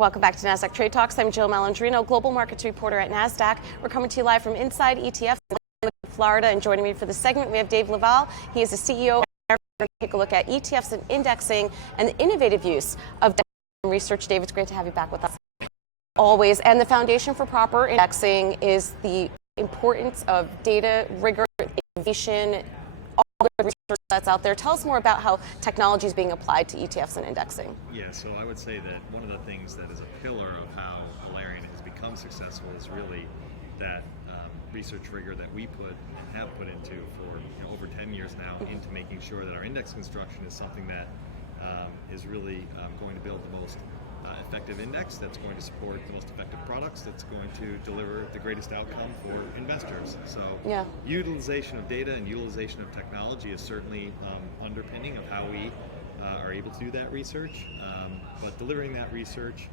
Welcome back to Nasdaq Trade Talks. I'm Jill Malandrino, Global Markets Reporter at Nasdaq. We're coming to you live from Inside ETFs in Florida, and joining me for this segment we have Dave LaValle. He is the CEO. We're going to take a look at ETFs and indexing and the innovative use of data research. Dave, it's great to have you back with us. Always. And the foundation for proper indexing is the importance of data, rigor, innovation, all the research that's out there. Tell us more about how technology is being applied to ETFs and indexing. Yeah, so I would say that one of the things that is a pillar of how Alerian has become successful is really that research rigor that we put and have put into for over 10 years now into making sure that our index construction is something that is really going to build the most effective index that's going to support the most effective products, that's going to deliver the greatest outcome for investors. So utilization of data and utilization of technology is certainly underpinning of how we are able to do that research, but delivering that research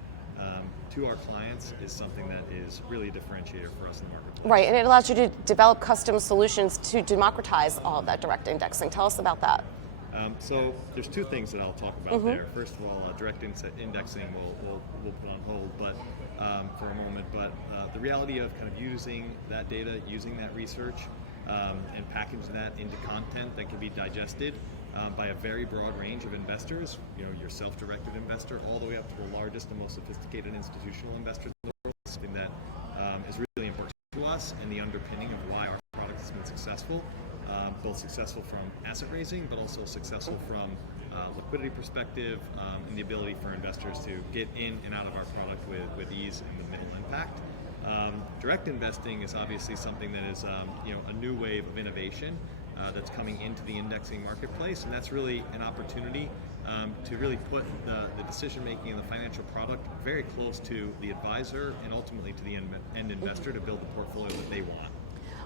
to our clients is something that is really a differentiator for us in the marketplace. Right, and it allows you to develop custom solutions to democratize all of that direct indexing. Tell us about that. So there's two things that I'll talk about there. First of all, direct indexing we'll put on hold, but for a moment. But the reality of kind of using that data, using that research, and packaging that into content that can be digested by a very broad range of investors. Your self-directed investor, all the way up to the largest and most sophisticated institutional investors in the world. Something that is really important to us and the underpinning of why our product has been successful. Both successful from asset raising, but also successful from liquidity perspective, and the ability for investors to get in and out of our product with ease and with minimal impact. Direct investing is obviously something that is a new wave of innovation that's coming into the indexing marketplace, and that's really an opportunity to really put the decision making and the financial product very close to the advisor and ultimately to the end investor to build the portfolio that they want.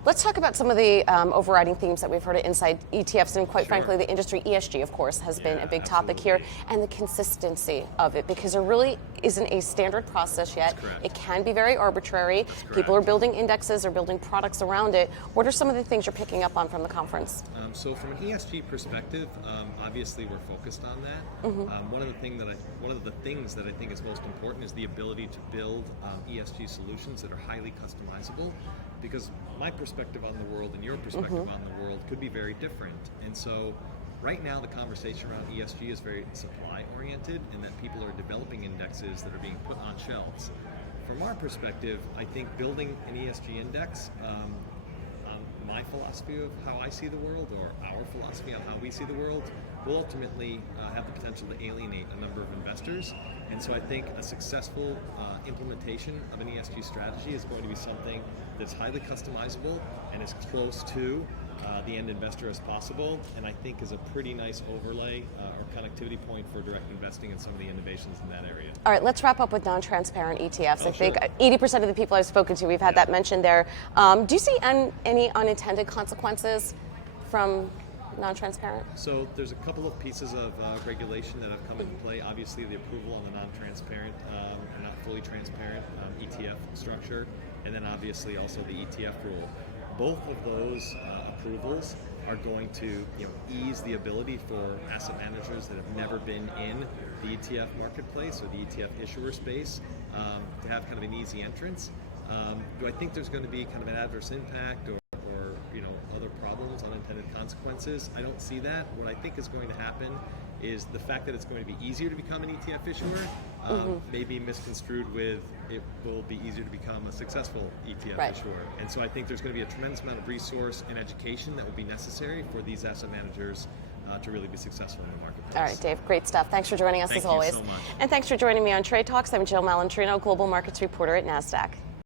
Let's talk about some of the overriding themes that we've heard at Inside ETFs, and quite frankly, the industry. ESG, of course, has been a big topic here, and the consistency of it, because there really isn't a standard process yet. It can be very arbitrary. People are building indexes or building products around it. What are some of the things you're picking up on from the conference? So from an ESG perspective, obviously we're focused on that. One of the things that I think is most important is the ability to build ESG solutions that are highly customizable, because my perspective on the world and your perspective on the world could be very different. And so right now the conversation around ESG is very supply oriented, and that people are developing indexes that are being put on shelves. From our perspective, I think building an ESG index, my philosophy of how I see the world, or our philosophy on how we see the world, will ultimately have the potential to alienate a number of investors. And so I think a successful implementation of an ESG strategy is going to be something that's highly customizable and as close to the end investor as possible, and I think is a pretty nice overlay or connectivity point for direct investing and some of the innovations in that area. All right, let's wrap up with non-transparent ETFs. I think 80% of the people I've spoken to, we've had that mentioned there. Do you see any unintended consequences from non-transparent? So there's a couple of pieces of regulation that have come into play. Obviously, the approval on the non-transparent or not fully transparent ETF structure, and then obviously also the ETF rule. Both of those approvals are going to ease the ability for asset managers that have never been in the ETF marketplace or the ETF issuer space to have kind of an easy entrance. Do I think there's going to be kind of an adverse impact or other problems, unintended consequences? I don't see that. What I think is going to happen is the fact that it's going to be easier to become an ETF issuer may be misconstrued with it will be easier to become a successful ETF issuer. And so I think there's going to be a tremendous amount of resource and education that will be necessary for these asset managers to really be successful in the marketplace. All right, Dave, great stuff. Thanks for joining us as always. Thank you so much. And thanks for joining me on Trade Talks. I'm Jill Malandrino, Global Markets Reporter at Nasdaq.